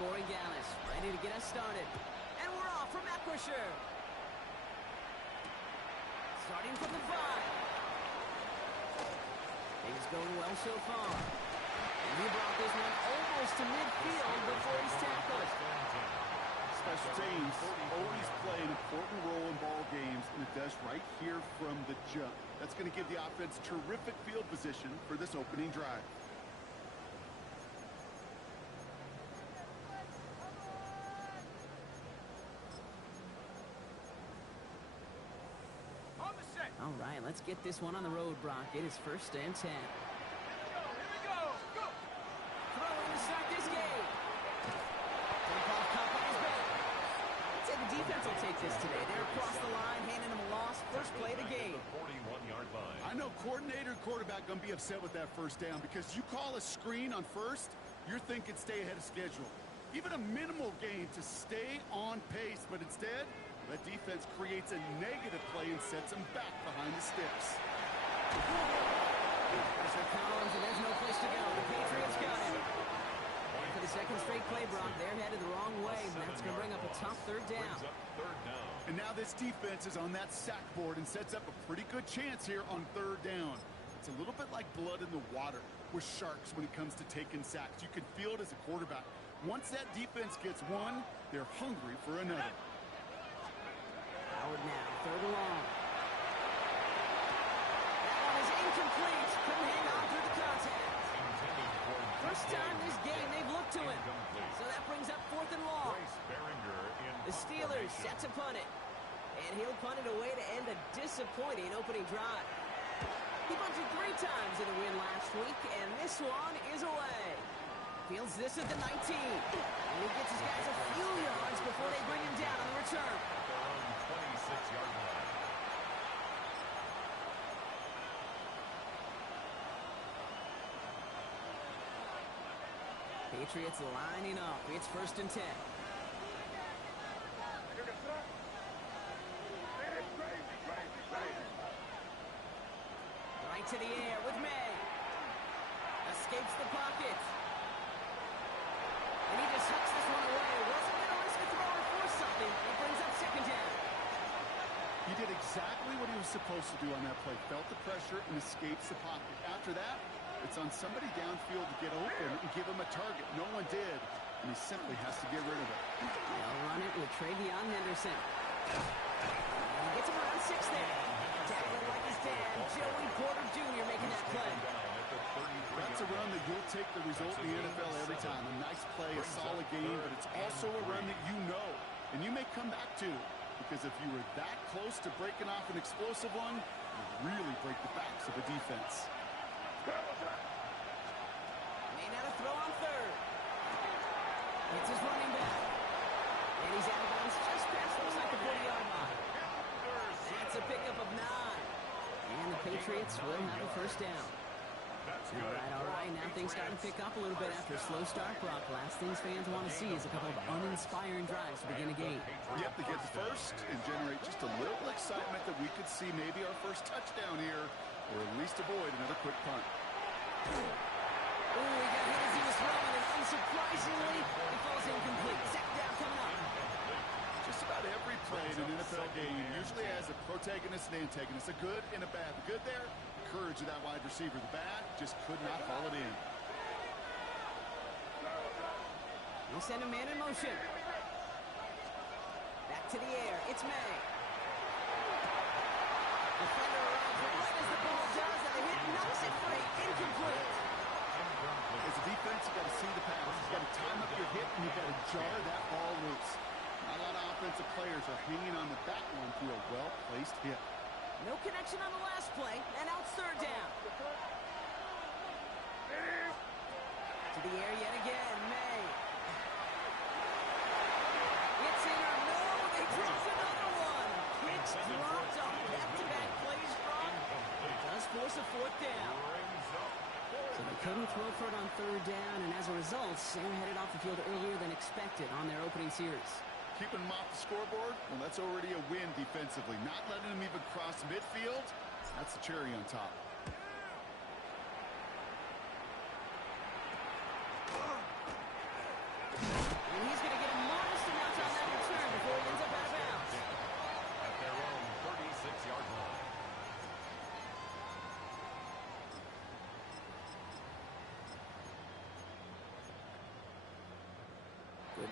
ready to get us started. And we're off from Equisher. Starting from the 5. Things going well so far. And he brought this one almost to midfield before he's tackled. Special teams always play an important role in ball games, and it does right here from the jump. That's going to give the offense terrific field position for this opening drive. All right, let's get this one on the road, Brock. It is 1st and 10. Here we go. Go. Throwing to start this game. Dump-off cup on his back. I'd say the defense will take this today. They're across the line, handing them a loss. First play of the game. 41-yard line. I know coordinator and quarterback going to be upset with that first down because you call a screen on first, you're thinking stay ahead of schedule. Even a minimal gain to stay on pace, but instead, that defense creates a negative play and sets them back behind the sticks. There's their Collins, and there's no place to go. The Patriots got him. And for the second straight play, Brock, they're headed the wrong way, and that's going to bring up a tough third down. And now this defense is on that sack board and sets up a pretty good chance here on 3rd down. It's a little bit like blood in the water with sharks when it comes to taking sacks. You can feel it as a quarterback. Once that defense gets one, they're hungry for another. Howard now, 3rd and long. That one is incomplete. Couldn't hang on through the contact. First time this game they've looked to him. So that brings up 4th and long. The Steelers set to punt it. And he'll punt it away to end a disappointing opening drive. He punted 3 times in the win last week, and this one is away. Fields this at the 19. And he gets his guys a few yards before they bring him down on the return. 26-yard line. Patriots lining up. It's 1st and 10. Right to the air with May. Escapes the pocket. And he just hooks this one away. Wasn't going to risk a throw or force something. It brings up 2nd down. He did exactly what he was supposed to do on that play. Felt the pressure and escapes the pocket. After that, it's on somebody downfield to get open and give him a target. No one did, and he simply has to get rid of it. They'll run it with Travion Henderson. And he gets him around 6 there. Tackling like his dad, Joey Porter Jr. making that play. That's a run that you'll take the result in the NFL every time. A nice play, a solid game, but it's also a run that you know, and you may come back to. Because if you were that close to breaking off an explosive one, you really break the backs of a defense. May not have throw on 3rd. It's his running back. And he's out of bounds just past looks like the 40-yard line. That's a pickup of 9. And the Patriots will have a 1st down. All right. Now things starting to pick up a little bit after a slow start, Brock. Last things fans want to see is a couple of uninspiring drives to begin a game. Yep, they get the first and generate just a little excitement that we could see maybe our first touchdown here, or at least avoid another quick punt. Ooh, he got hit as he was throwing, and unsurprisingly, it falls incomplete. 2nd down coming up. Just about every play in an NFL game usually has a protagonist and antagonist, a good and a bad. The good there, courage of that wide receiver. The bad, just could not haul it in. We'll send a man in motion. Back to the air. It's May. Defender arrives right as the ball does, and the hit knocks it free. Incomplete. As a defense, you've got to see the pass. You've got to time up your hit, and you've got to jar that ball loose. Not a lot of offensive players are hanging on the back one through a well-placed hit. No connection on the last play, and out 3rd down. To the air yet again, May. It's in or no, they drop another one. Hits dropped on back-to-back plays from. It does force a 4th down. So they couldn't throw for it on 3rd down, and as a result, they're headed off the field earlier than expected on their opening series. Keeping them off the scoreboard, well, that's already a win defensively. Not letting them even cross midfield, that's the cherry on top.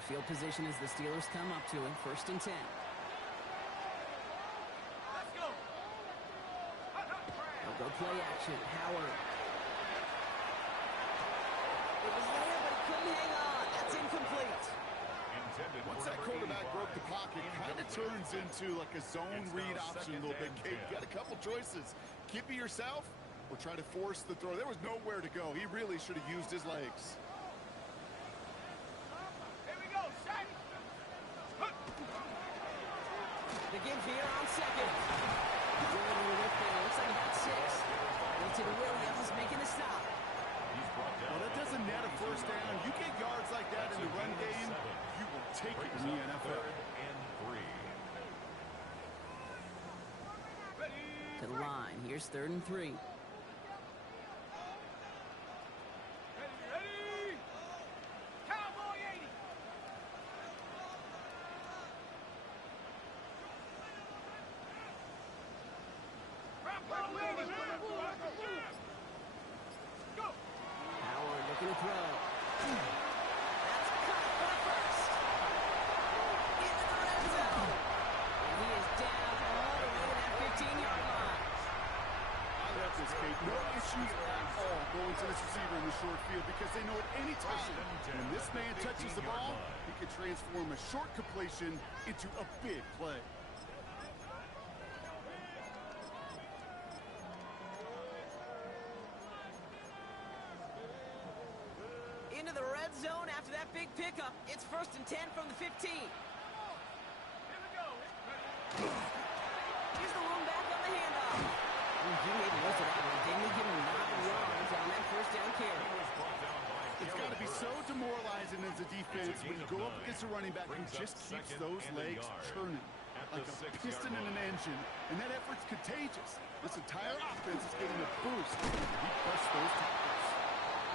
Field position as the Steelers come up to it. 1st and 10. Let's go. They'll go play action. Howard. It was there, but he couldn't hang on. That's incomplete. Once that quarterback broke the pocket, kind of turns into like a zone read option a little bit. Kate, you got a couple choices. Keep it yourself or try to force the throw. There was nowhere to go. He really should have used his legs. Here we go, Shaq. The give here on 2nd. Looks like about 6. To Williams making the stop. Well, that doesn't net a 1st down. You get yards like that in the run game, you will take it in the NFL. To the line. Here's 3rd and 3. Ready. Cowboy 80. Go. Howard looking to throw. That's caught for the 1st. Into the red zone. And he is down all the way to that 15-yard line. I love this, Kate. No issues at all going to this receiver in the short field because they know at any time when this man touches the ball, he can transform a short completion into a big play. Into the red zone after that big pickup. It's 1st and 10 from the 15. Here we go. Here's the room back on the handoff. He made most of that one. Didn't he give him 9 yards on that 1st down carry? It's got to be so demoralizing as a defense when you go up against a running back who just keeps those legs churning like a piston in an engine, and that effort's contagious. This entire offense is getting a boost. He crushed those tackles.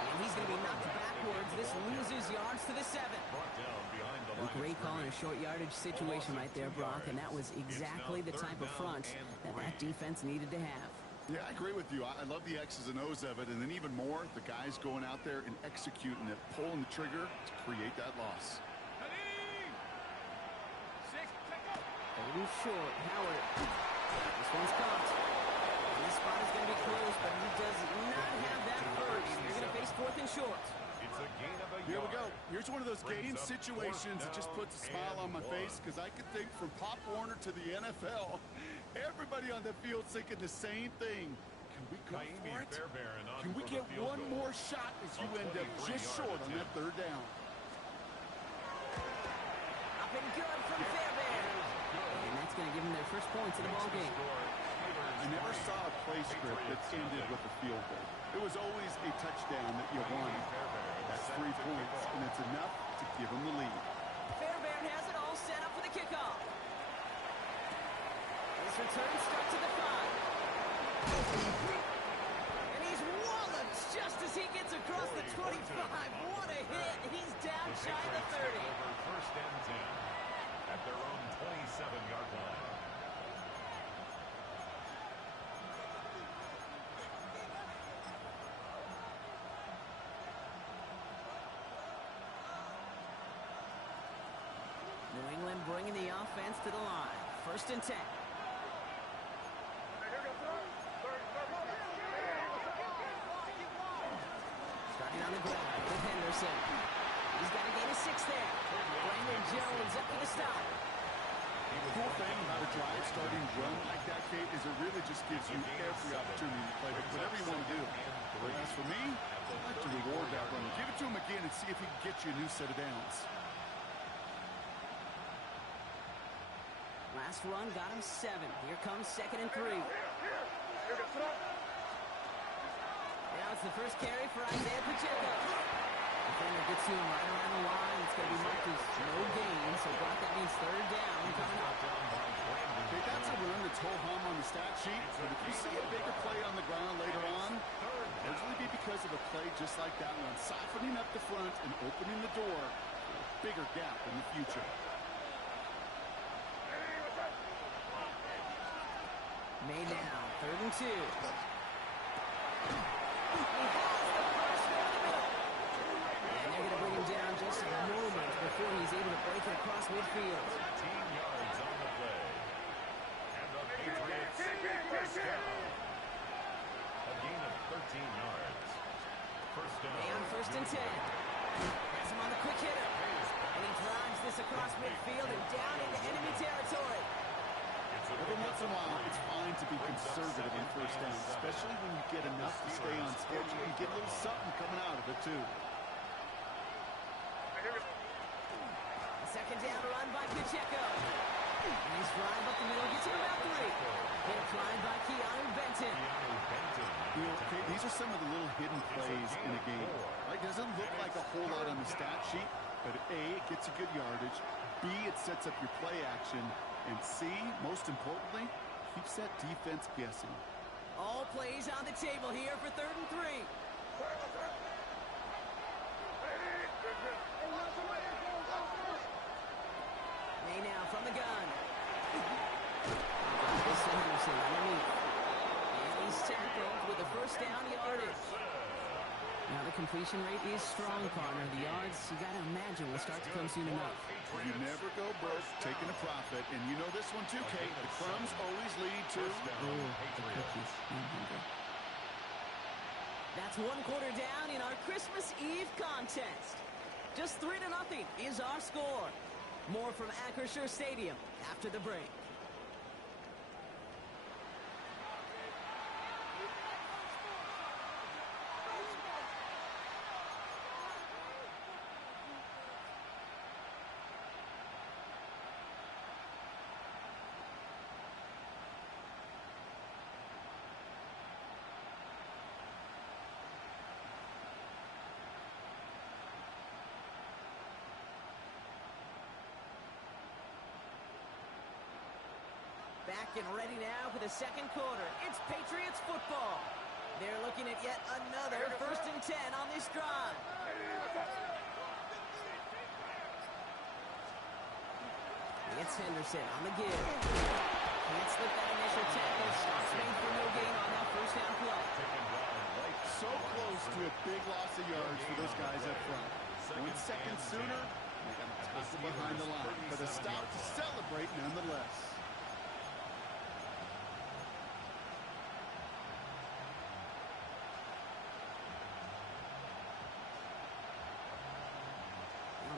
And he's going to be knocked backwards. This loses yards to the 7. A great call in a short yardage situation right there, Brock, and that was exactly the type of front that defense needed to have. Yeah, I agree with you. I love the X's and O's of it, and then even more, the guys going out there and executing it, pulling the trigger to create that loss. Holding short, Howard. This one's caught. And this spot is going to be closed, but he does not have that first. They're going to face 4th and short. Here we go. Here's one of those game situations that just puts a smile on my face because I could think from Pop Warner to the NFL, everybody on the field thinking the same thing. Can we go for it? Can we get one more shot as you end up just short on that 3rd down? Up and good from Fairbairn. And that's going to give them their first points in the ball game. I never saw a play script that ended with a field goal. It was always a touchdown that you won. That's 3 points, and it's enough to give them the lead. Fairbairn has it all set up for the kickoff. This return starts at the 5. And he's walloped just as he gets across the 25. What a hit. He's down shy of the 30. 1st and 10 at their own 27-yard line. New England bringing the offense to the line. 1st and 10. Starting on the ground with Henderson. He's got to gain a 6 there. Brandon Jones up for the stop. The cool thing about a drive starting run like that, Kate, is it really just gives you every opportunity to play with whatever you want to do. But as for me, I like to reward that run. Give it to him again and see if he can get you a new set of downs. Last run got him 7. Here comes 2nd and 3. Now it's the first carry for Isaiah Pacheco. Defender gets to him right around the line. It's going to be marked as no gain. So Brock, that means 3rd down coming up. Okay, that's a run that's ho-hum on the stat sheet. But if you see a bigger play on the ground later on, it'll usually be because of a play just like that one, softening up the front and opening the door for a bigger gap in the future. Made now, 3rd and 2. He has the first one in the middle. And they're going to bring him down just moments before before he's able to break it across midfield. 13 yards on the play. And the Patriots first down. A gain of 13 yards. First down. They on 1st and 10. Has him on the quick hitter. And he drives this across midfield and down into enemy territory. Every once in a while, it's fine to be conservative on 1st down, especially when you get enough to stay on schedule. You get a little something coming out of it, too. A 2nd down run by Pacheco. Nice drive up the middle, gets him about 3. Hit applied by Keanu Benton. You know, okay, these are some of the little hidden plays in a game. Right? Doesn't look like a whole lot on the stat sheet, but A, it gets you good yardage. B, it sets up your play action. And C, most importantly, keeps that defense guessing. All plays on the table here for 3rd and 3. May now from the gun. This Henderson underneath. And he's tackled with a 1st down yardage. Now the completion rate is strong, partner. The yards, you got to imagine, will start to come soon enough. You never go broke taking a profit. And you know this one too, Kate. The crumbs always lead to... cookies. That's 1 quarter down in our Christmas Eve contest. Just 3-0 is our score. More from Acrisure Stadium after the break. Back and ready now for the 2nd quarter. It's Patriots football. They're looking at yet another 1st and 10 on this drive. It's Henderson on the give. Can't slip that initial tackle. Stops made for no gain on that 1st down play. So close to a big loss of yards for those guys up front. 1 second sooner, they got to tackle behind the line. But a stop to celebrate nonetheless.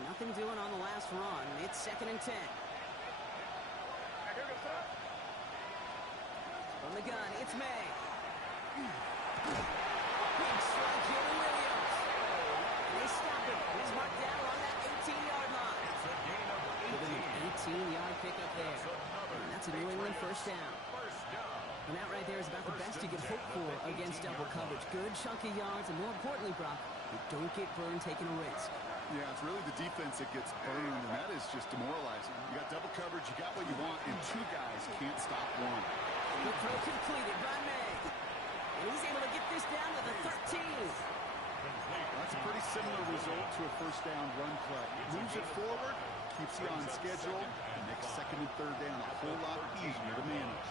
Nothing doing on the last run. It's 2nd and 10. From the gun, it's May. Big strike here to Williams. And they stop him. He's marked down on that 18-yard line. Give him an 18-yard pickup there. And that's a New England 1st down. And that right there is about the best you can hope for against double coverage. Good chunky yards, and more importantly, Brock, you don't get burned taking a risk. Yeah, it's really the defense that gets burned, and that is just demoralizing. You got double coverage, you got what you want, and 2 guys can't stop one. The throw completed by May. And he's able to get this down to the 13. That's a pretty similar result to a 1st down run play. Moves it forward, keeps you on schedule, and makes 2nd and 3rd down a whole lot easier to manage.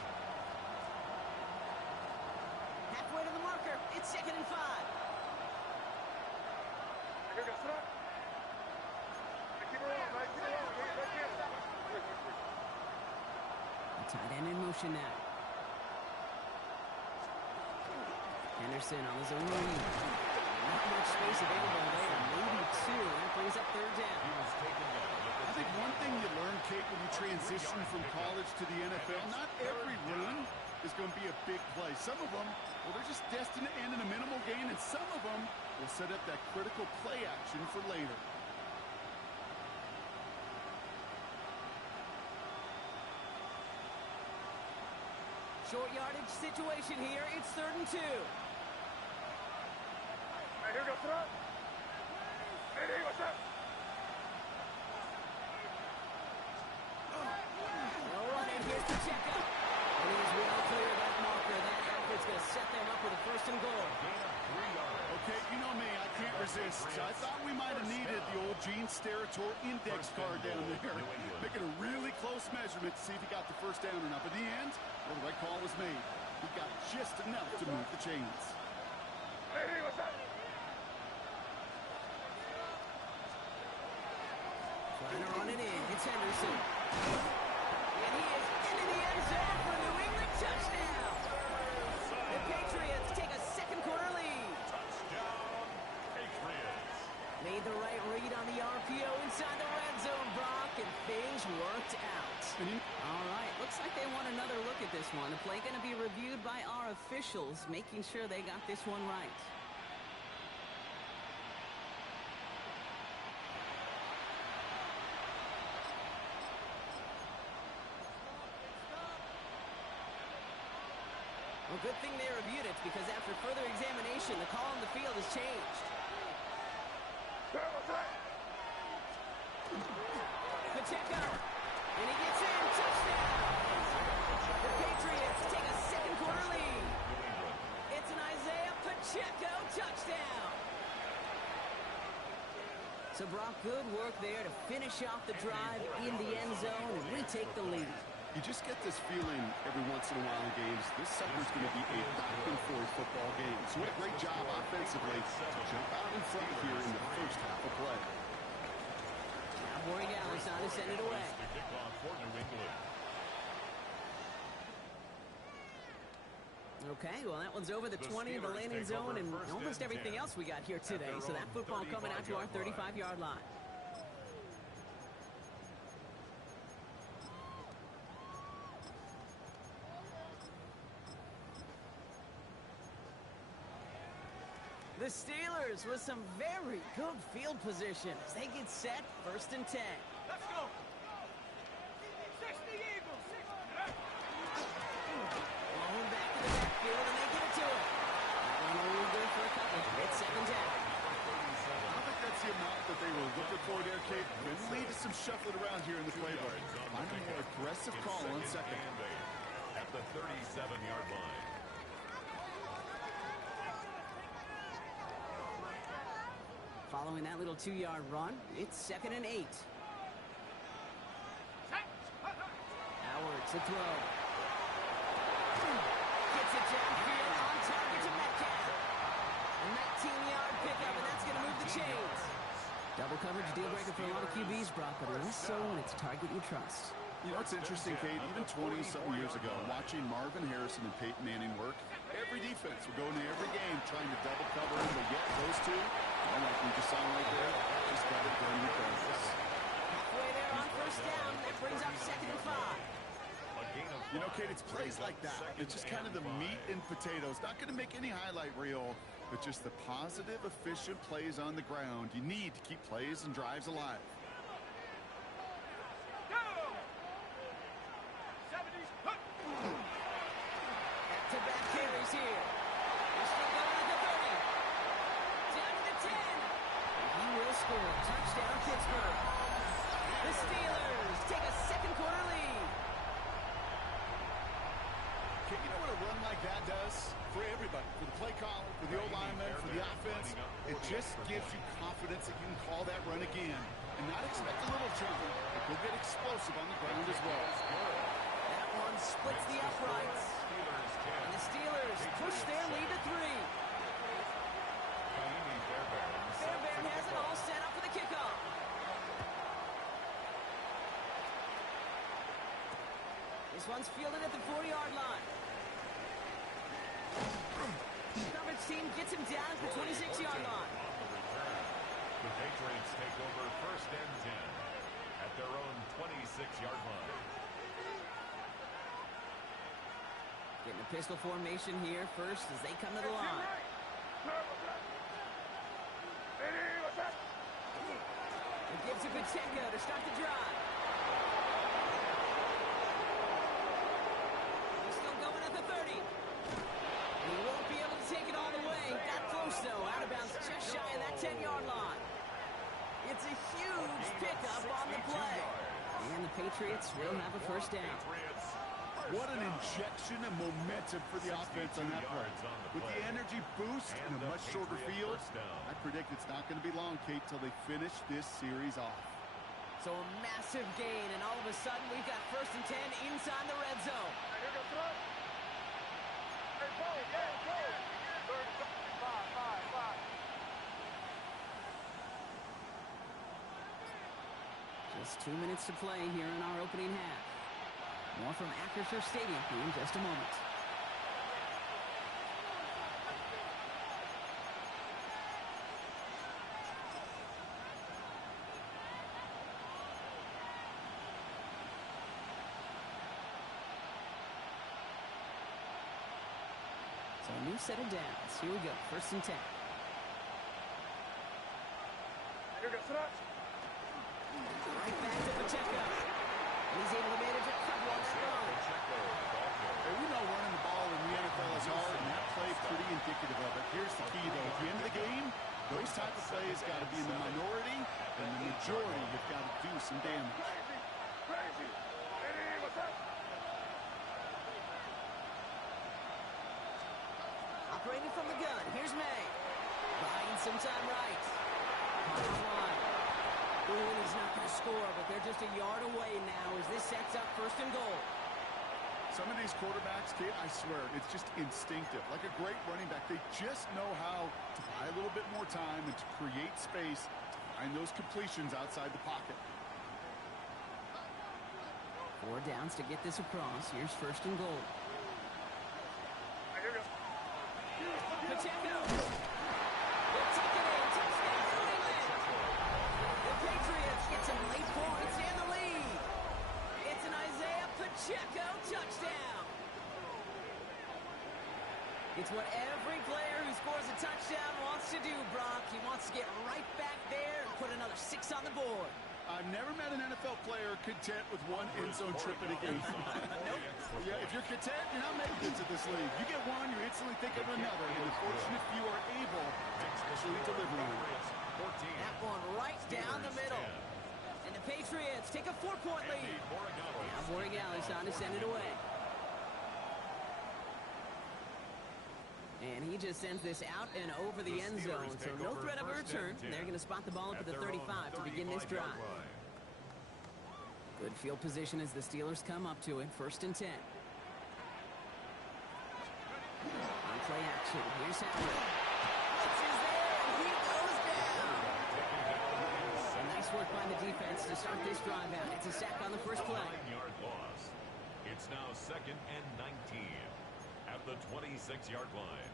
Halfway to the marker, it's 2nd and 5. Tight end in motion now. Henderson on his own read. Not much space available there. Maybe 2. That brings up 3rd down. I think one thing you learn, Kate, when you transition from college to the NFL, not every run is going to be a big play. Some of them, well, they're just destined to end in a minimal gain, and some of them will set up that critical play action for later. Short yardage situation here. It's 3rd and 2. Hey, here goes throw. Hey, what's up? No run in. Here's Pacheco. And he's well clear of that marker. That effort's going to set them up with a 1st and goal. Okay, you know me, I can't resist. I thought we might have needed the old Gene Steratore index card down there. Making a really close measurement to see if he got the 1st down or not. But in the end, well, the right call was made. He got just enough to move the chains. Hey, what's up? Trying to run it in. It's Henderson. And he is into the end zone for a New England touchdown. The Patriots take a second quarter lead. Touchdown, Patriots. Made the right read on the RPO inside the red zone, Brock, and things worked out. All right, looks like they want another look at this one. The play going to be reviewed by our officials, making sure they got this one right. Well, good thing they reviewed it, because after further examination, the call on the field has changed. Pacheco, and he gets in, touchdown! The Patriots take a second quarter lead. It's an Isaiah Pacheco touchdown. So Brock, good work there to finish off the drive in the end zone, and we take the lead. You just get this feeling every once in a while in games. This sucker's going to be a back-and-forth football game. So what a great job offensively to jump out in front here in the first half of play. Now Borregales on to send it away. The kickoff for New England. Okay, well, that one's over the 20, the landing zone, and almost everything else we got here today. So that football coming out to our 35-yard line. The Steelers with some very good field position as they get set, 1st and 10. Let's go. 60 Eagles. 60. Rolling back to the backfield, and they give it to him. That one only good for a couple. It's 2nd down. I don't think that's the amount that they were looking for there, Kate. Could lead to some shuffling around here in the playbook. Find a more aggressive call on second. At the 37-yard line. Following that little 2-yard run, it's 2nd and 8. Howard to throw. Gets it downfield, on target to Metcalf. A 19-yard pickup, and that's going to move the chains. Double coverage deal breaker for a lot of QBs, Brock, but less so when it's a target you trust. You know, it's interesting, Kate, even 20-something years ago, watching Marvin Harrison and Peyton Manning work, every defense would go into every game trying to double cover him, but yet those two, like we just saw right there, just got it done with those. Halfway there on 1st down, that brings up 2nd and 5. You know, Kate, it's plays like that. It's just kind of the meat and potatoes. Not going to make any highlight reel, but just the positive, efficient plays on the ground. You need to keep plays and drives alive. Back-to-back carries here. They're still going at the 30. Down to the 10. He will score. Touchdown, Pittsburgh. The Steelers take a second quarter lead. Okay, you know what a run like that does? For everybody. For the play caller, for the O-lineman, for the offense. It just gives you confidence that you can call that run again. And not expect a little jump. But go get explosive on the ground as well. That one splits the uprights. And the Steelers push their lead to 3. Fairbairn has it all set up for the kickoff. This one's fielded at the 4-yard line. Coverage team gets him down at the 26-yard line. The Patriots take over 1st and 10 at their own 26-yard line. Getting a pistol formation here first as they come to the line. It gives to Pacheco to start the drive. He's still going at the 30. He won't be able to take it all the way. Got close, though. Out of bounds just shy of that 10-yard line. It's a huge pickup on the play. And the Patriots will have a 1st down. What an injection of momentum for the offense on that play. With the energy boost and a much shorter field, I predict it's not going to be long, Kate, till they finish this series off. So a massive gain, and all of a sudden we've got 1st and 10 inside the red zone. So Just 2 minutes to play here in our opening half. More from Acrisure Stadium in just a moment. So a new set of downs. Here we go. 1st and 10. Right back to Pacheco. And he's able to manage a couple on that run. Hey, we know running the ball in the NFL is hard, and that play pretty indicative of it. Here's the key, though. At the end of the game, those type of plays got to be in the minority, and the majority have got to do some damage. Operating from the gun. Here's May. Buying some time right. Line. Ooh, and he's not going to score, but they're just a yard away now as this sets up 1st and goal. Some of these quarterbacks, kid, I swear, it's just instinctive. Like a great running back, they just know how to buy a little bit more time and to create space to find those completions outside the pocket. 4 downs to get this across. Here's 1st and goal. Pacheco. They'll tuck it in. Touchdown, New England. The Patriots get some late points and the lead. It's an Isaiah Pacheco touchdown. It's what every player who scores a touchdown wants to do, Brock. He wants to get right back there and put another 6 on the board. I've never met an NFL player content with one end zone trip in a game. Nope. Yeah, if you're content, you're not making it to this league. You get one, you instantly think of another, and the fortunate few are able to actually deliver on it. That one right down the middle. And the Patriots take a 4-point lead. Now Borregales on to send it away. And he just sends this out and over the end zone, so no threat of a return. They're going to spot the ball up at the 35 to begin this drive. Good field position as the Steelers come up to it. 1st and 10. On play action, here's Howard. Blitz is there, and he goes down. And nice work by the defense to start this drive out. It's a sack on the first play. 9-yard loss. It's now 2nd and 19 at the 26-yard line.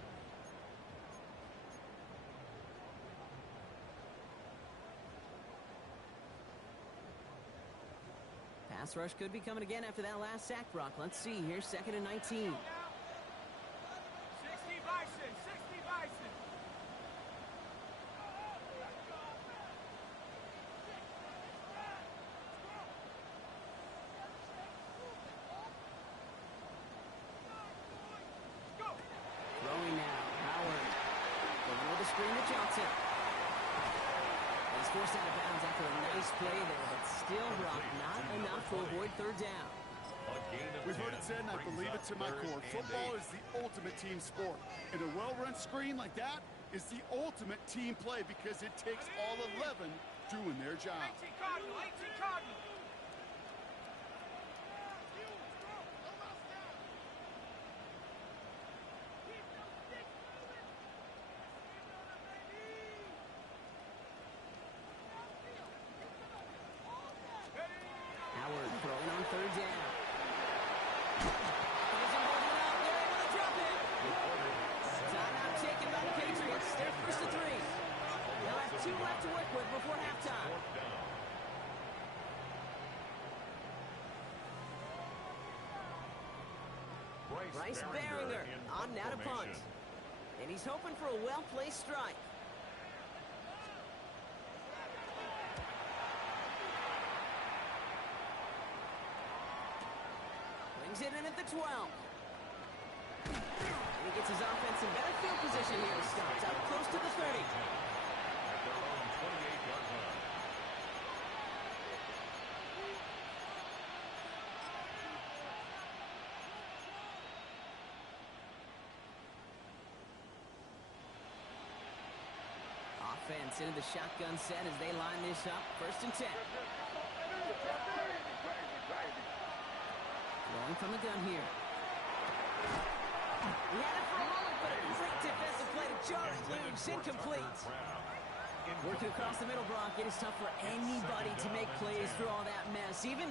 Pass rush could be coming again after that last sack, Brock. Let's see. Here's 2nd and 19. 60 Bison, 60 Bison. Throwing now. Howard. Over the screen to Johnson. He's forced out of bounds after a nice play there, but still, Brock, not enough to avoid 3rd down. We've heard it said, and I believe it to my core. Football is the ultimate team sport. And a well-run screen like that is the ultimate team play because it takes all 11 doing their job. 18 Cardinal, 18 Cardinal. Howard throwing on 3rd down. Doesn't hold it out. They're able to drop it. Timeout taken by the Patriots. They're 1st and 3. They'll have 2 left to work with before halftime. Bryce Baringer on now to punt. And he's hoping for a well-placed strike. Brings it in at the 12. And he gets his offense in better field position here. Stops out close to the 30. At their own 28-yard line. Offense into the shotgun set as they line this up. 1st and 10. Going from the gun here. He had it for a moment, but a great defensive play to jar it loose. Incomplete. Working across the middle, Brock, it is tough for anybody to make plays through all that mess, even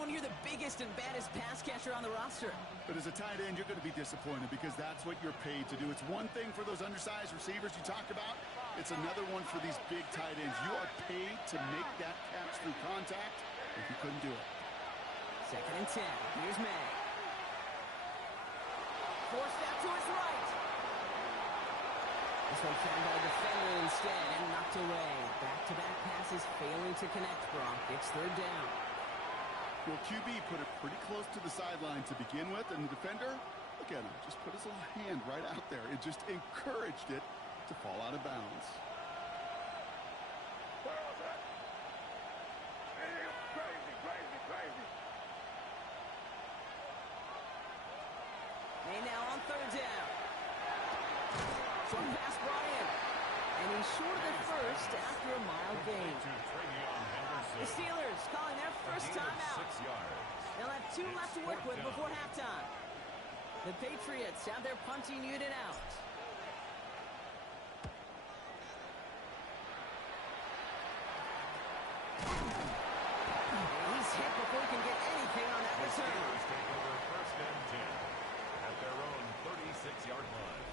when you're the biggest and baddest pass catcher on the roster. But as a tight end, you're going to be disappointed because that's what you're paid to do. It's one thing for those undersized receivers you talk about. It's another one for these big tight ends. You are paid to make that catch through contact, and he couldn't do it. 2nd and 10. Here's May. Forced out to his right. This one found by the defender instead and knocked away. Back-to-back passes failing to connect, Brock. It's 3rd down. Well, QB put it pretty close to the sideline to begin with, and the defender, look at him, just put his little hand right out there. It just encouraged it to fall out of bounds. Where was that? Crazy, crazy, crazy. Hey, now on 3rd down. Short pass brought in. And he's short of the first after a mild gain. The Steelers calling their first timeout. They'll have 2 left to work with before halftime. The Patriots have their punting unit out. He's hit before he can get anything on that return. Take over 1st and 10 at their own 36-yard line.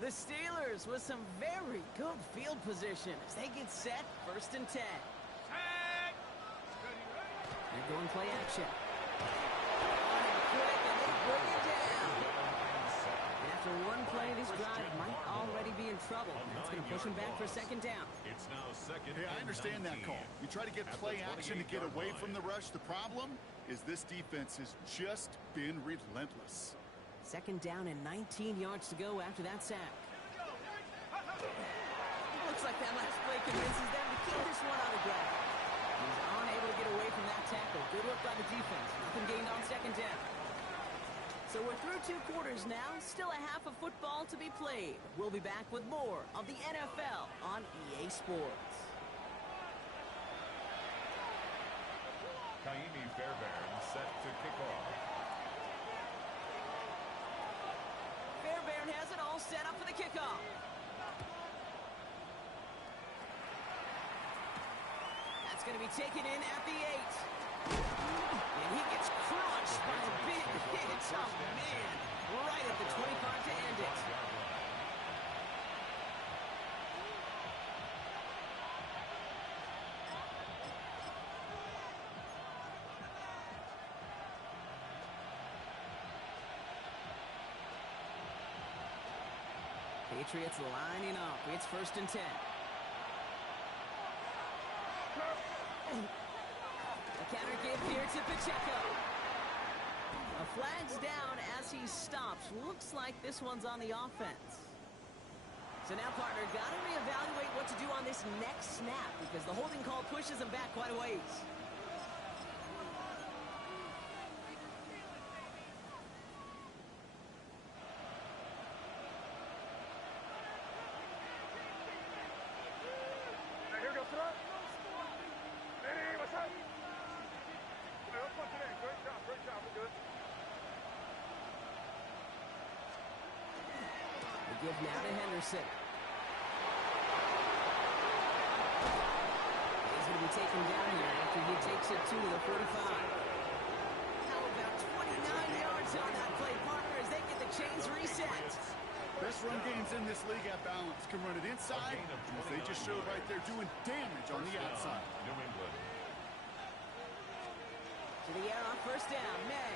The Steelers with some very good field position as they get set 1st and 10. They're going play action. On and quick, and they bring it down. And after one play, this drive might already be in trouble. That's going to push them back for 2nd down. It's now 2nd. Hey, I understand that call. You try to get play action to get away from the rush. The problem is this defense has just been relentless. 2nd down and 19 yards to go after that sack. Looks like that last play convinces them to keep this one on the ground. He's unable to get away from that tackle. Good work by the defense. Nothing gained on 2nd down. So we're through 2 quarters now. Still a half of football to be played. We'll be back with more of the NFL on EA Sports. Kaimi Fairbairn set to kick off. Fairbairn has it all set up for the kickoff. That's going to be taken in at the 8. And he gets crushed by a big hit. Oh, man. Right at the 25 to end it. Patriots lining up. It's 1st and 10. A counter give here to Pacheco. A flag's down as he stops. Looks like this one's on the offense. So now, partner, got to reevaluate what to do on this next snap because the holding call pushes him back quite a ways. Here goes throw. Hey, what's up? Let's punch it in. Great job, we're good. The give now to Henderson. He's going to be taken down here after he takes it to the 45. How about 29 yards on that play, partner, as they get the chains reset. Best run games in this league at balance. Can run it inside, as they just showed right there, doing damage on the outside. New England. To the air on 1st down, May.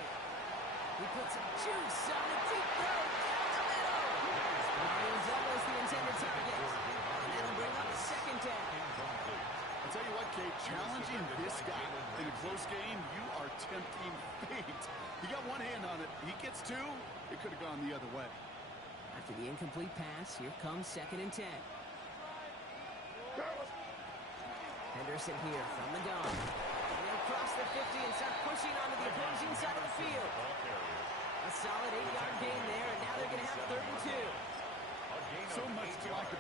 He puts some juice on the deep throw down the middle. He's almost the intended target. And that'll bring up 2nd down. I'll tell you what, Kate, challenging this guy in a close game, you are tempting fate. He got one hand on it. He gets 2. It could have gone the other way. After the incomplete pass, here comes 2nd and 10. Henderson here from the gun. They'll cross the 50 and start pushing onto the opposing side of the field. A solid 8-yard gain there, and now they're going to have 3rd and 2. So much to like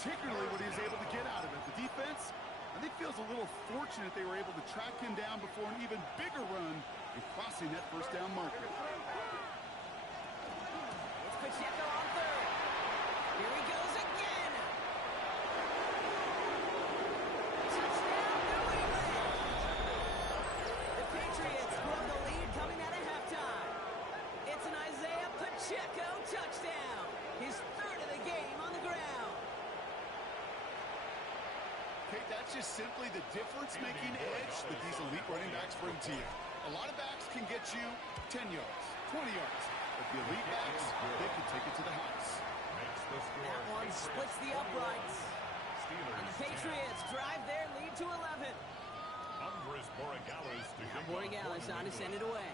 particularly what he was able to get out of it. The defense, I think, feels a little fortunate they were able to track him down before an even bigger run in crossing that first down marker. It's Pacheco on third. Here he goes again. Touchdown, New England. The Patriots grow the lead coming out of halftime. It's an Isaiah Pacheco touchdown. His third of the game on the ground. Okay, that's just simply the difference-making edge that these elite running backs bring to you. A lot of backs can get you 10 yards, 20 yards. But the elite backs, they can take it to the house. That one splits the uprights. And the Patriots drive their lead to 11. Now Borregales on to send it away.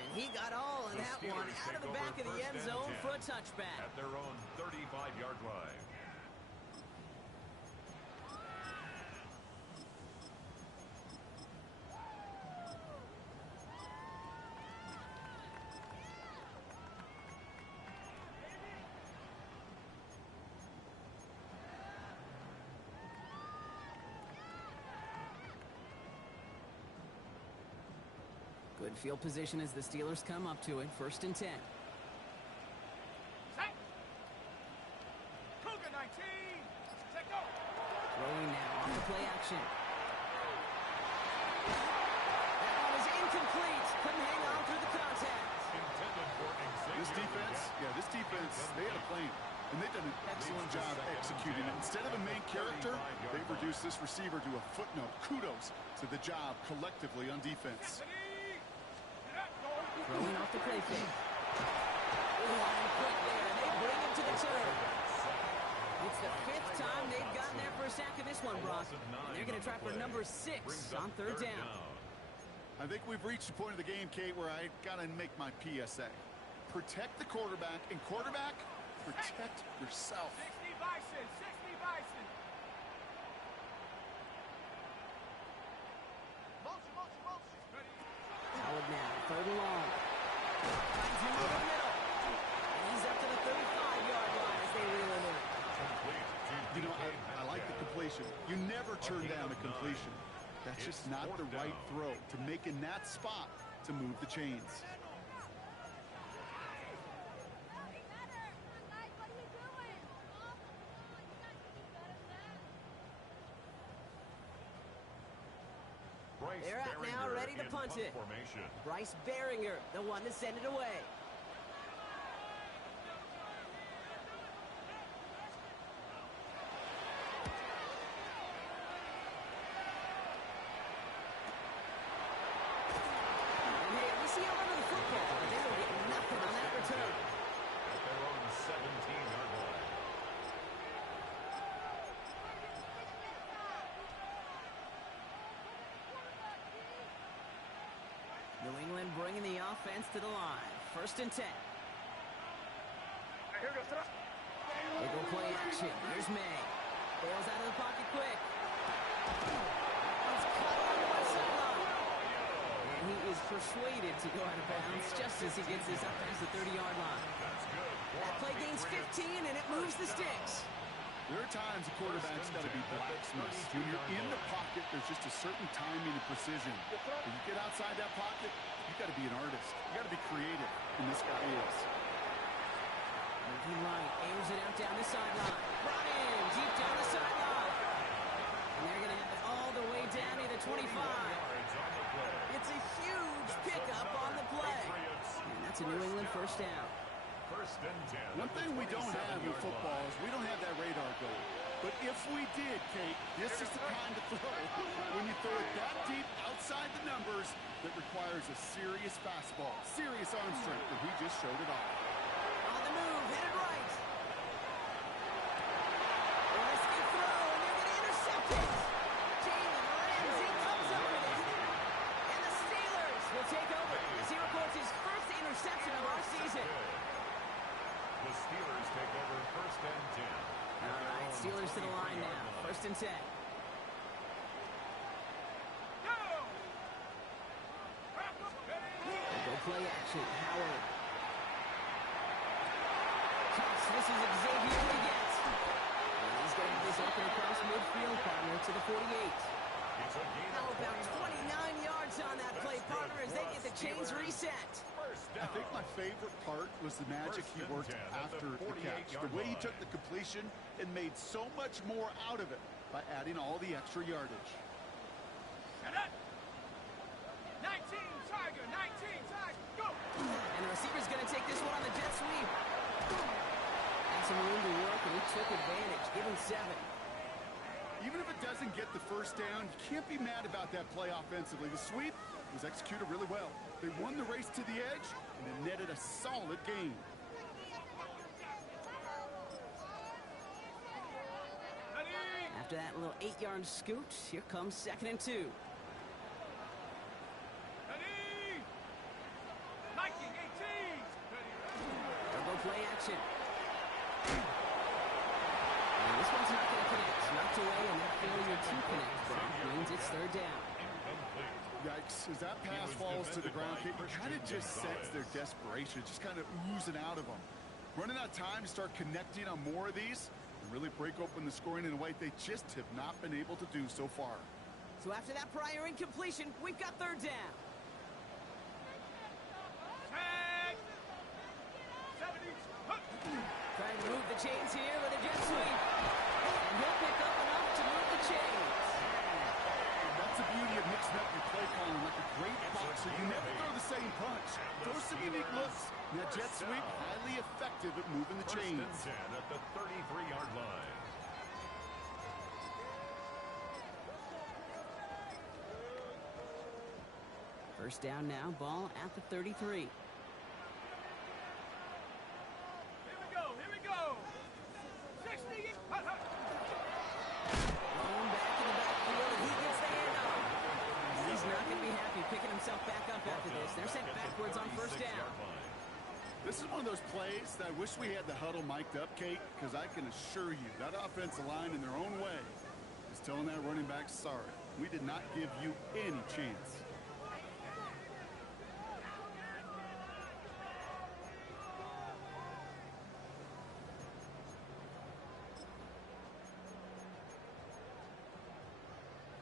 And he got all of that one out of the back of the end zone for a touchback. At their own 35-yard line. Good field position as the Steelers come up to it. 1st and 10. Set. Cougar 19. Set go. Throwing now on the play action. That one is incomplete. Couldn't hang on through the contact. This defense, they had a plan. And they've done an excellent job executing it. Instead of a main character, they've reduced this receiver to a footnote. Kudos to the job collectively on defense. Throwing off the play fake. Line quick there. They bring him to the turn. It's the 5th time they've gotten there for a sack in this one, Brock. And they're going to try for number 6 on 3rd down. I think we've reached the point of the game, Kate, where I got to make my PSA. Protect the quarterback, and quarterback, protect yourself. 60 Bison. 60 Bison. Howard now, 3rd and long. Finds him over the middle. And he's up to the 35-yard line as they reel him in. You know, I like the completion. You never turn down a completion. That's just not the right throw to make in that spot to move the chains. They're out now, ready to punt it. Bryce Baringer, the one to send it away. And hey, we see a lot of the football. They will get nothing on that return. At their own 17-yard line. New England bringing the offense to the line. 1st and 10. Here goes the... They go play action. Here's May. Bails out of the pocket quick. He's caught on the right sideline. And he is persuaded to go out of bounds just as he gets this up past the 30-yard line. That play gains 15, and it moves the sticks. There are times a quarterback's got to be blacksmith. When you're in the pocket, there's just a certain timing and precision. When you get outside that pocket, you've got to be an artist. You've got to be creative, and this guy is. Moving right, airs it out down the sideline. Brought in, deep down the sideline. And they're going to have it all the way down to the 25. It's a huge pickup on the play. And that's a New England 1st down. 1st and 10. One thing we don't have in football is we don't have that radar goal. But if we did, Kate, this is the kind of throw when you throw it that deep outside the numbers that requires a serious fastball, serious arm strength, and he just showed it off. On the move, headed right. Risky throw, and they're going to intercept it. Jalen Ramsey comes up with it. And the Steelers will take over as he records his 1st interception of our season. The Steelers take over 1st and 10. All right, Steelers to the line now. 1st and 10. They go play action. Howard. this is Xavier Wiggins. And he's going to have this open across midfield, partner, to the 48. It's a gain How of about 29. 29 yards on that play, partner, as they get the chains reset. First I down. think my favorite part was the magic he worked after the catch. The way he took the completion and made so much more out of it by adding all the extra yardage. Set up. 19, Tiger, 19, Tiger, go! And the receiver's going to take this one on the jet sweep. Had some room to work, and he took advantage. Give him 7. Even if it doesn't get the first down, you can't be mad about that play offensively. The sweep was executed really well. They won the race to the edge, and it netted a solid gain. After that little 8-yard scoot, here comes 2nd and 2. Ready? Nike 18. They'll go play action. And this one's not going to connect. Knocked away, and that failure to connect, Brock, means it's 3rd down. Yikes, as that pass falls to the ground, you kind of just sense their desperation, just kind of oozing out of them. Running out of time to start connecting on more of these and really break open the scoring in a way they just have not been able to do so far. So after that prior incompletion, we've got 3rd down. Tag. 70. Trying to move the chains here with a jet sweep. And he'll pick up enough to move the chains. That's the beauty of mixing up your play calling. Like a great boxer, you never throw the same punch. Throw some unique looks. And that jet sweep, highly effective at moving the First and chains. 10 at the 33-yard line. First down now, ball at the 33. Here we go, here we go. 60. Hut, hut. Thrown back in the backfield, and he gets the handoff. He's not going to be happy picking himself back up after this. They're sent backwards on 1st down. This is one of those plays that I wish we had the huddle mic'd up, Kate, because I can assure you that offensive line in their own way is telling that running back, sorry, we did not give you any chance.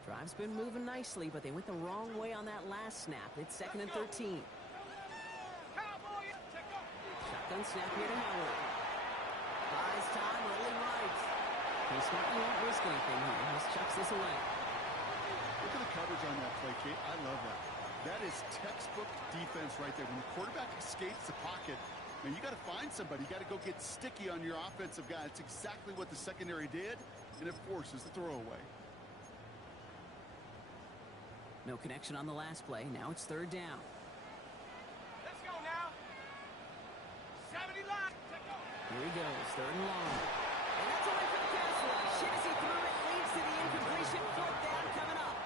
Drive's been moving nicely, but they went the wrong way on that last snap. It's 2nd and 13. Cowboy, check up. Shotgun snap here to Howard. Buys time, rolling right. He's smart, he won't risk anything here. He just chucks this away. Look at the coverage on that play, Kate. I love that. That is textbook defense right there. When the quarterback escapes the pocket, man, you got to find somebody. You got to go get sticky on your offensive guy. It's exactly what the secondary did, and it forces the throwaway. No connection on the last play. Now it's 3rd down. Let's go now. 70 line. Check up. Here he goes, 3rd and long. And that's away from the pass rush. Shit as he threw it, leads to the incompletion. 4th down coming up.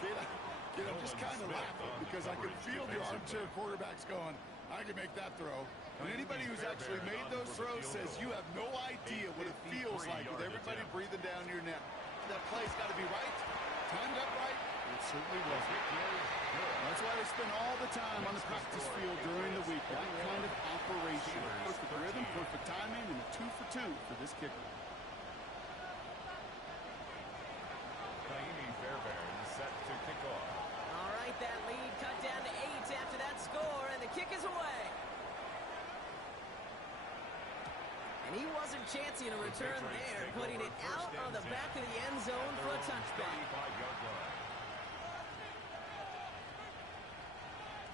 Kate, I'm just kind of laughing because I can feel the armchair quarterbacks going, I can make that throw. And anybody who's actually made those throws says you have no idea what it feels like with everybody breathing down your neck. That play's got to be right, timed up right. It certainly wasn't. That's why they spend all the time on the practice field during the week. That kind of operation. Perfect rhythm, perfect timing, and a 2 for 2 for this kicker. Naimi Fairbairn set to kick off. All right, that lead cut down to 8 after that score, and the kick is away. And he wasn't chancing a return there, putting it out of the back of the end zone for a touchback. 35-yard line.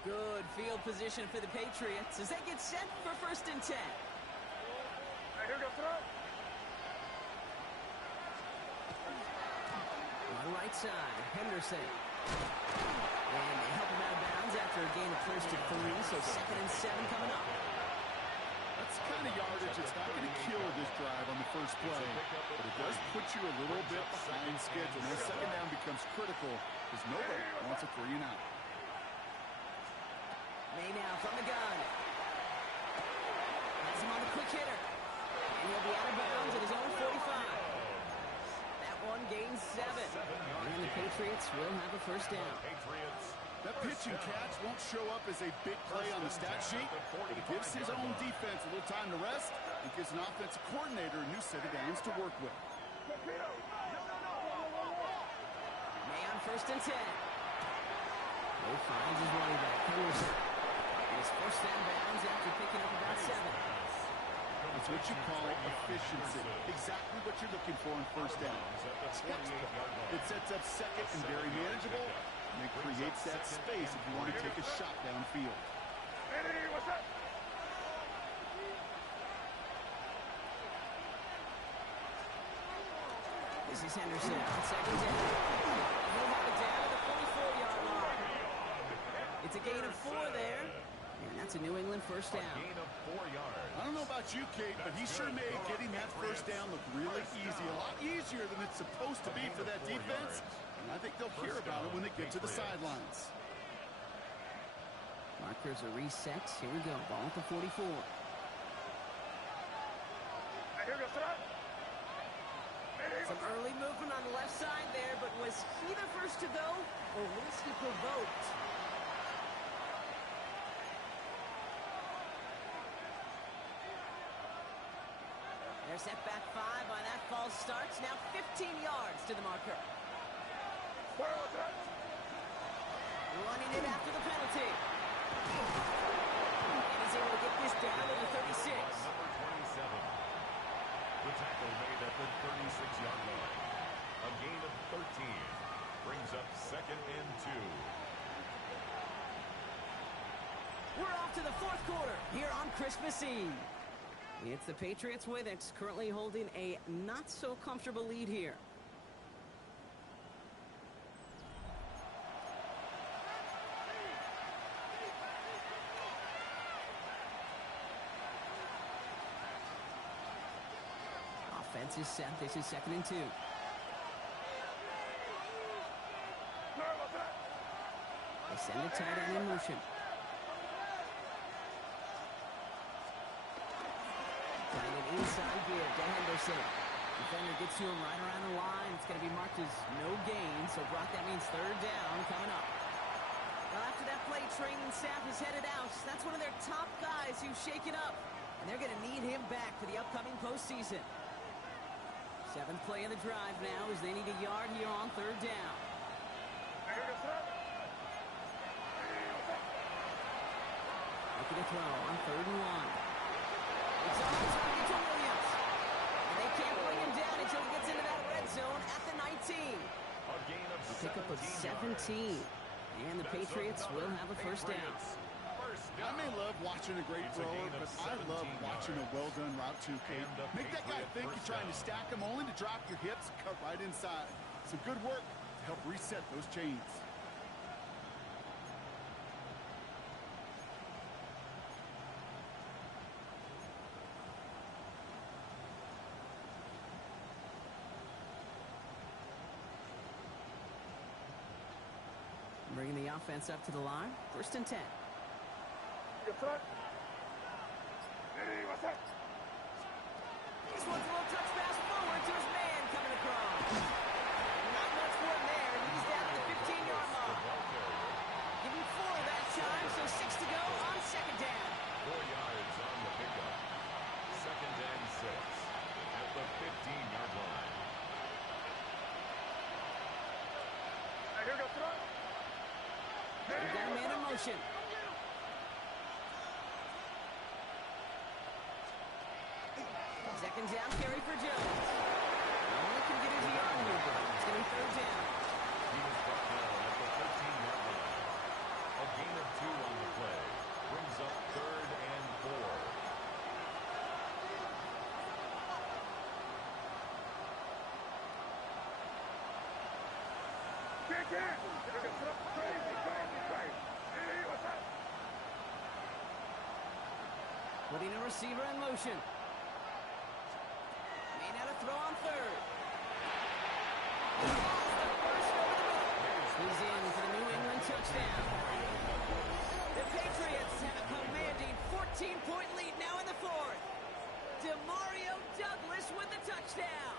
Good field position for the Patriots as they get set for 1st and 10. Hey, here we go, throw. On the right side, Henderson. And they help him out of bounds after a gain of 1st and 3, so 2nd and 7 coming up. That's the kind of yardage it's not going to kill this drive on the first play, but it does put you a little bit behind schedule. Now 2nd down becomes critical because nobody wants a 3 and out. May now from the gun. Has him on the quick hitter. And he'll be out of bounds at his own 45. That one gains 7. And the Patriots will have a 1st down. Patriots That pitch and catch won't show up as a big play on the stat sheet, but it gives his own defense a little time to rest and gives an offensive coordinator a new set of downs to work with. May on 1st and 10. He finds his running back, Henderson. And his first down bounds after picking up about 7. It's what you call efficiency. Exactly what you're looking for on first down. It sets up second and very manageable, and it creates that space if you want to take a shot downfield. This is Henderson on 2nd down. He'll have it down to the 44-yard line. It's a gain of 4 there. And that's a New England first down. Gain of 4 yards. I don't know about you, Kate, but he sure made getting that first down look really easy. A lot easier than it's supposed to be for that defense. And I think they'll hear about it when they get to the sidelines. Markers are reset. Here we go. Ball at the 44. Some early movement on the left side there, but was he the first to go, or was he provoked? They're set back 5 on that false start. Now 15 yards to the marker. Running it after the penalty. And he's able to get this down to the 36. Number 27. The tackle made at the 36-yard line. A gain of 13 brings up 2nd and 2. We're off to the 4th quarter here on Christmas Eve. It's the Patriots way that's currently holding a not-so-comfortable lead here. Offense is set. This is 2nd and 2. They send a tight end in motion. Playing it inside here to Henderson. Defender gets to him right around the line. It's going to be marked as no gain. So, Brock, that means 3rd down coming up. Well, after that play, training staff is headed out. That's one of their top guys who's shaken up. And they're going to need him back for the upcoming postseason. 7th play of the drive now as they need a yard here on 3rd down. Looking to throw on 3rd and 1. It's on its way to Williams. And they can't bring him down until he gets into that red zone at the 19. A gain of A pickup of 17. And the Patriots will have a first down. I may love watching a great thrower, but I love watching a well-done route too, Kate. Make that guy think you're trying to stack him only to drop your hips and cut right inside. Some good work to help reset those chains. Bringing the offense up to the line. 1st and 10. This one's a little touch pass forward to his man coming across. Not much for him there. He's down to the 15-yard line. Give him 4 that time, so 6 to go on 2nd down. 4 yards on the pickup. 2nd and 6 at the 15-yard line. We've got a man in motion. Second down carry for Jones. Only can get his yard moving. It's going to be 3rd down. He was brought down at the 13-yard line. A gain of 2 on the play brings up 3rd and 4. Putting a receiver in motion. May not have throw on 3rd. The first over the middle. He's in for the New England touchdown. The Patriots have a commanding 14-point lead now in the 4th. DeMario Douglas with the touchdown.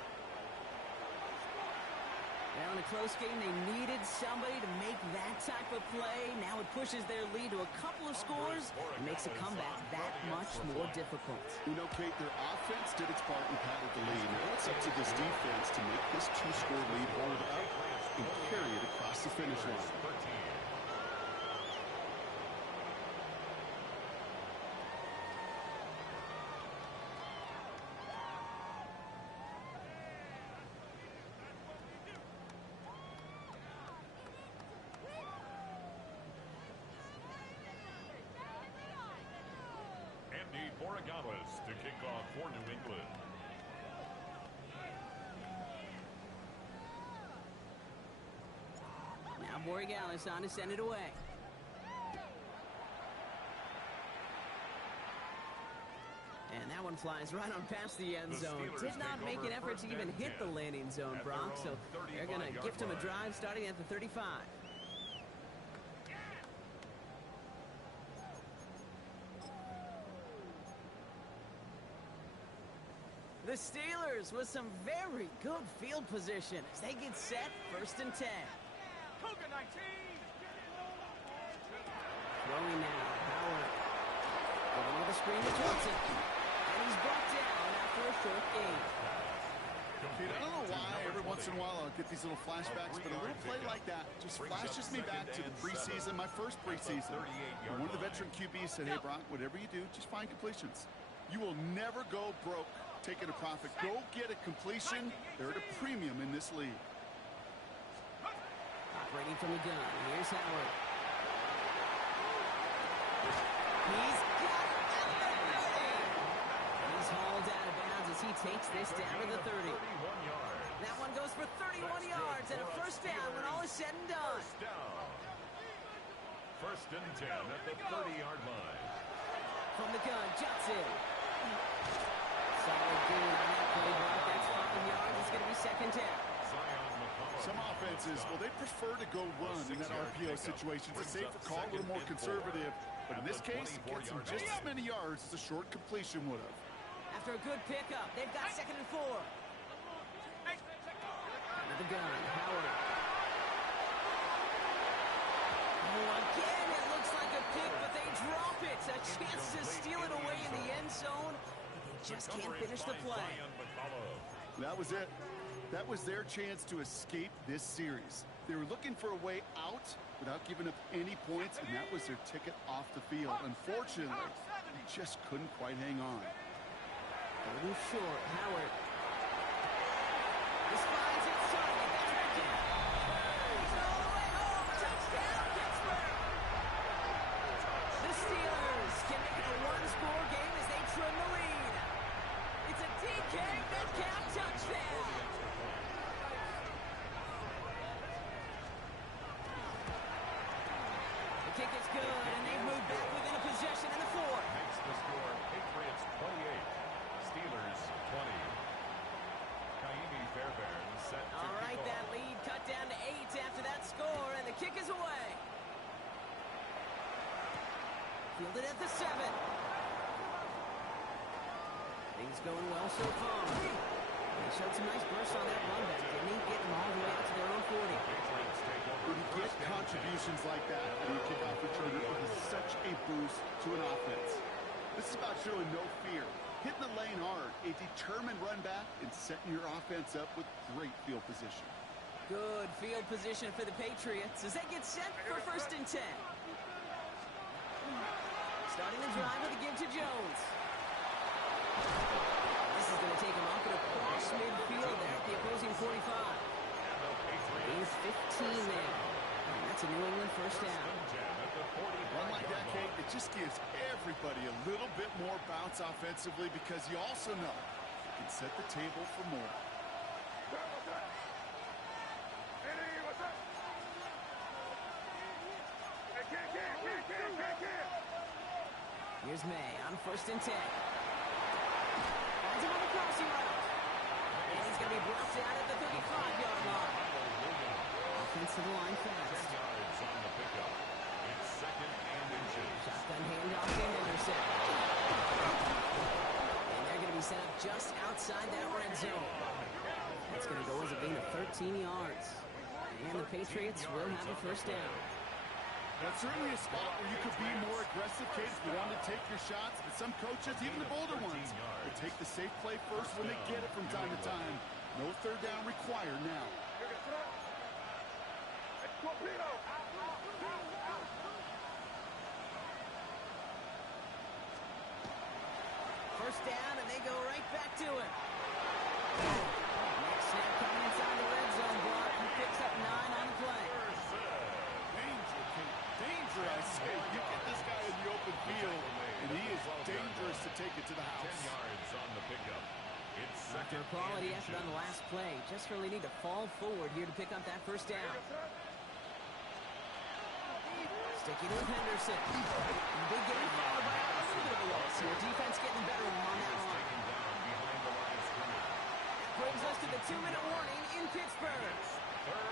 Now Well, in a close game, they needed somebody to make that type of play. Now it pushes their lead to a couple of scores and makes a comeback that much more difficult. You know, Kate, their offense did its part and padded the lead. Now it's up to this defense to make this two-score lead hold up and carry it across the finish line. To kick off for New England. Now Borregales on to send it away. And that one flies right on past the end zone. Did not make an effort to even hit the landing zone, Brock. So they're going to gift him a drive starting at the 35. The Steelers with some very good field position as they get set, 1st and 10. Cougar 19. Throwing now, Howard. Going with a screen to Johnson. And he's brought down after a short gain. Dude, I don't know why every once in a while I'll get these little flashbacks, but a little play like that just flashes me back to the preseason, my first preseason. And one of the veteran QBs said, hey, Brock, whatever you do, just find completions. You will never go broke taking a profit. Go get a completion. They're at a premium in this league. Operating from the gun. Here's Howard. He's got it. And he's hauled out of bounds as he takes this down to the 30. That one goes for 31 yards and a 1st down when all is said and done. 1st and 10 at the 30-yard line. From the gun, Johnson. Solid gain on that play, Brock. That's 5 yards. It's going to be 2nd down. Some offenses, well, they prefer to go run in that RPO situation. It's a safer call, a little more conservative. But in this case, it gets them just as many yards as a short completion would have. After a good pickup, they've got 2nd and 4. Under the gun, Howard. Oh, again, it looks like a pick, but they drop it. A chance to steal it away in the end zone. Just can't finish the play. That was it. That was their chance to escape this series. They were looking for a way out without giving up any points, and that was their ticket off the field. Unfortunately, they just couldn't quite hang on. A little short, Howard. This finds its target. That's right there. He's all the way home. Touchdown, Pittsburgh. The Steelers can make it a one-score game as they trim the lead. It's a DK Metcalf touchdown. The kick is good, and they've moved back within a possession in the 4th. Makes the score Patriots 28, Steelers 20. Kaimi Fairbairn set to All right, kick that off. lead cut down to 8 after that score, and the kick is away. Fielded at the 7. Things going well so far. He showed some nice bursts on that run back, didn't he? Getting them all the way out to their own 40. When you get contributions like that and you kick off returner, it is such a boost to an offense. This is about showing no fear, hitting the lane hard, a determined run back, and setting your offense up with great field position. Good field position for the Patriots as they get set for 1st and 10. Starting the drive with a give to Jones. This is going to take him off and across midfield there at the opposing 45. He's 15 there. And that's a New England 1st down. Run like that, Kate, it just gives everybody a little bit more bounce offensively because you also know you can set the table for more. Here's May on 1st and 10. Finds him on the crossing route. And he's going to be blocked out at the 35-yard line. Offensive line fast. 10 yards on the pickup. It's 2nd and inches. Shotgun handoff and intercept. And they're going to be set up just outside that red zone. That's going to go as a gain of 13 yards. And the Patriots will have a first down. That's certainly a spot where you could be more aggressive, Kate, if you want to take your shots. But some coaches, even the bolder ones, will take the safe play first when they get it from time to time. No third down required now. First down, and they go right back to it. Next snap coming inside the red zone block. He picks up 9 on the play. Danger, Kate. Danger, I say. You get this guy in the open field, and he is dangerous to take it to the house. 10 yards on the pickup. It's After a quality effort on the last play, just really need to fall forward here to pick up that first down. Sticking with Henderson. Big game followed by a little bit of a loss here. Defense getting better on that line. Brings us to the 2-minute warning in Pittsburgh.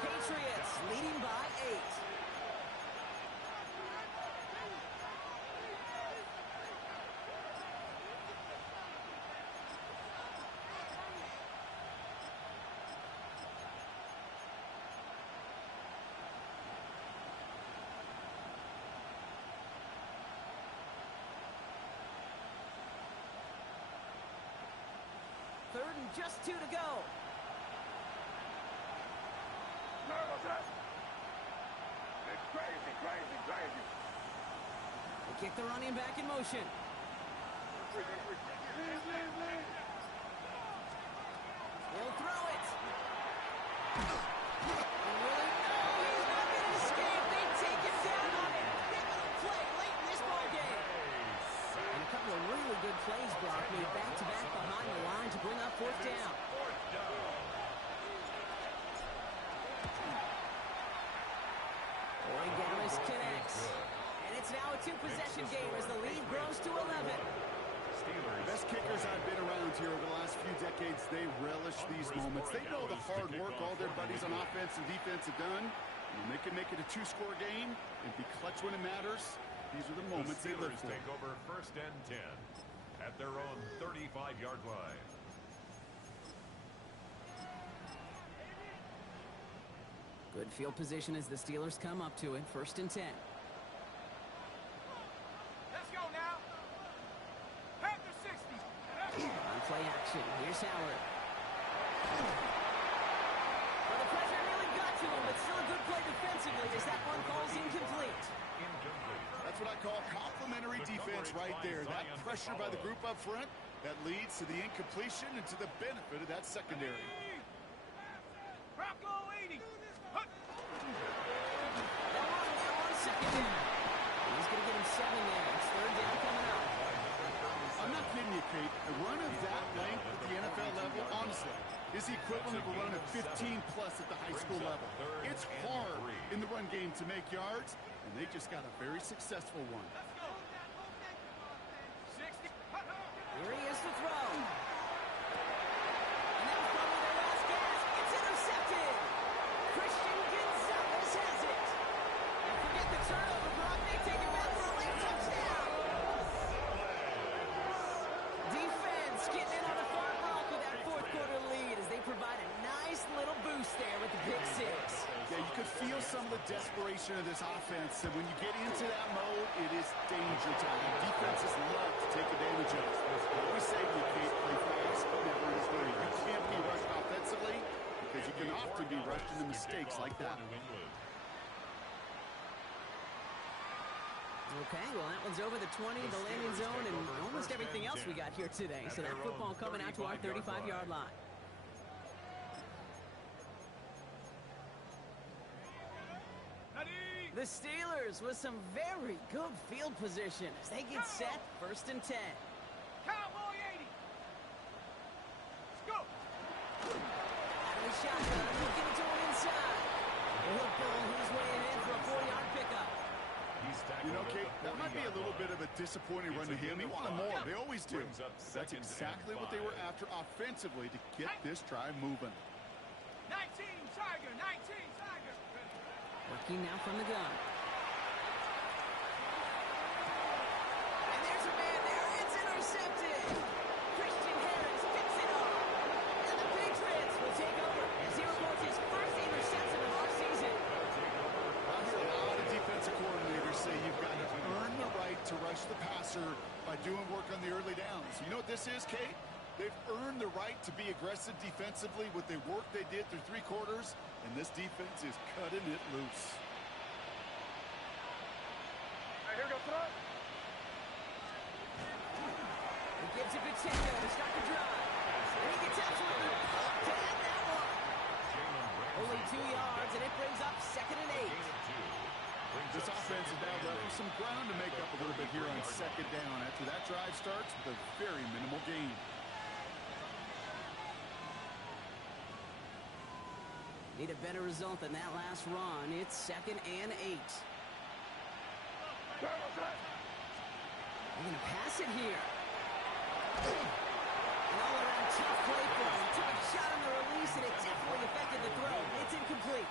Patriots leading by 8. Third and just 2 to go. It's crazy, crazy, crazy. They kick the running back in motion. He'll throw it. And really, no, he's not going to escape. They take him down on it. Pivotal play late in this ballgame. And a couple of really good plays, Brock, made back-to-back behind the line to bring up fourth down. Boy, connects. And it's now a 2-possession game as the lead grows to 11. Best kickers I've been around here over the last few decades, they relish these moments. They know the hard work all their buddies on offense and defense have done. And when they can make it a 2-score game and be clutch when it matters, these are the moments they live for. Take over first and 10 at their own 35-yard line. Good field position as the Steelers come up to it. First and 10. Let's go now. Pack the 60. On play action. Here's Howard. Well, the pressure really got to him, but still a good play defensively as that one falls incomplete. That's what I call complimentary defense right there. That pressure by the group up front, that leads to the incompletion and to the benefit of that secondary. Bronco 80. Now on second down. He's going to get him 7 there. It's third down coming up. I'm not kidding you, Kate. A run of that length at the NFL level, honestly, is the equivalent of a run of 15-plus at the high school level. It's hard in the run game to make yards, and they just got a very successful one. 60. Here he is to throw. And that was probably their last gasp. It's intercepted. Christian Gonzalez has it. And forget the turnover, Brock. They take it back for a late touchdown. Defense getting in on the far block with that fourth-quarter lead as they provide a nice little boost there with the pick 6. Yeah, you could feel some of the desperation of this offense, and when you get into that mode, it is danger time. Defenses love to take advantage of it. I always say you can't play fast, but never in a hurry. You can't be rushed offensively because you can often be rushed into mistakes like that. Okay, well, that one's over the 20, the landing zone, and almost everything else we got here today. So that football coming out to our 35-yard line. The Steelers with some very good field position as they get set, first and 10. Cowboy 80. Let's go. Out of the shotgun, looking to him inside. He'll pull his way in for a 4-yard pickup. You know, Kate, that might be a little bit of a disappointing run to him. He wanted more. They always do. That's exactly what they were after offensively to get this drive moving. 19 Tiger, 19 Tiger. Working now from the gun. And there's a man there. It's intercepted. Christian Harris picks it off. And the Patriots will take over as he records his first interception of our season. rush the passer by doing work on the early downs. You know what this is, Kate? They've earned the right to be aggressive defensively with the work they did through 3 quarters, and this defense is cutting it loose. Hey, here we go, front. He gives it to Tingo to start the drive. And he gets absolutely pumped to add that one. Only 2 yards, and it brings up 2nd and 8. This offense is now left with some ground to make up a little bit here on 2nd down after that drive starts with a very minimal gain. Need a better result than that last run. It's 2nd and 8. They're going to pass it here. An all-around tough play for him. Took a shot on the release, and it definitely affected the throw. It's incomplete.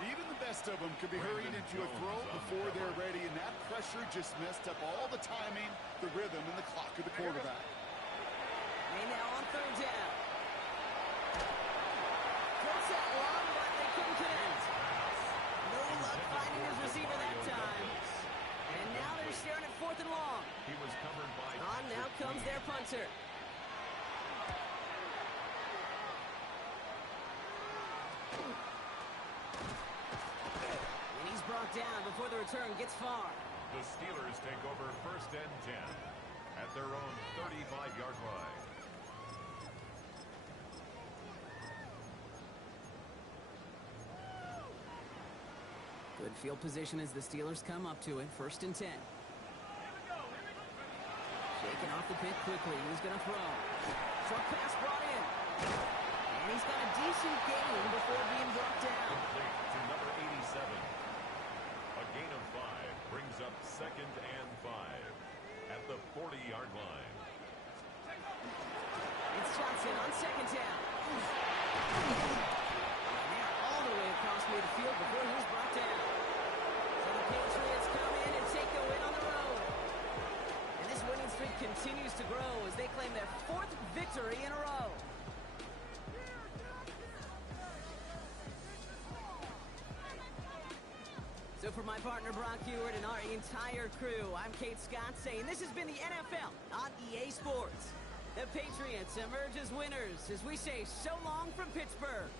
Even the best of them could be hurried into a throw before they're ready, and that pressure just messed up all the timing, the rhythm, and the clock of the quarterback. They now on 3rd down. Throws that long, but they couldn't connect. No luck finding his receiver that time. And now they're staring at 4th and long. He was covered by... On now comes their punter. And he's brought down before the return gets far. The Steelers take over 1st and 10 at their own 35-yard line. Good field position as the Steelers come up to it. 1st and 10. Shaking off the pit quickly. He's going to throw. Short pass brought in. And he's got a decent gain before being brought down. Complete to number 87. A gain of 5 brings up 2nd and 5 at the 40-yard line. It's Johnson on 2nd down. And they're all the way across midfield before he's brought down. So the Patriots come in and take the win on the road. And this winning streak continues to grow as they claim their 4th victory in a row. So for my partner Brock Hewitt and our entire crew, I'm Kate Scott saying this has been the NFL on EA Sports. The Patriots emerge as winners as we say so long from Pittsburgh.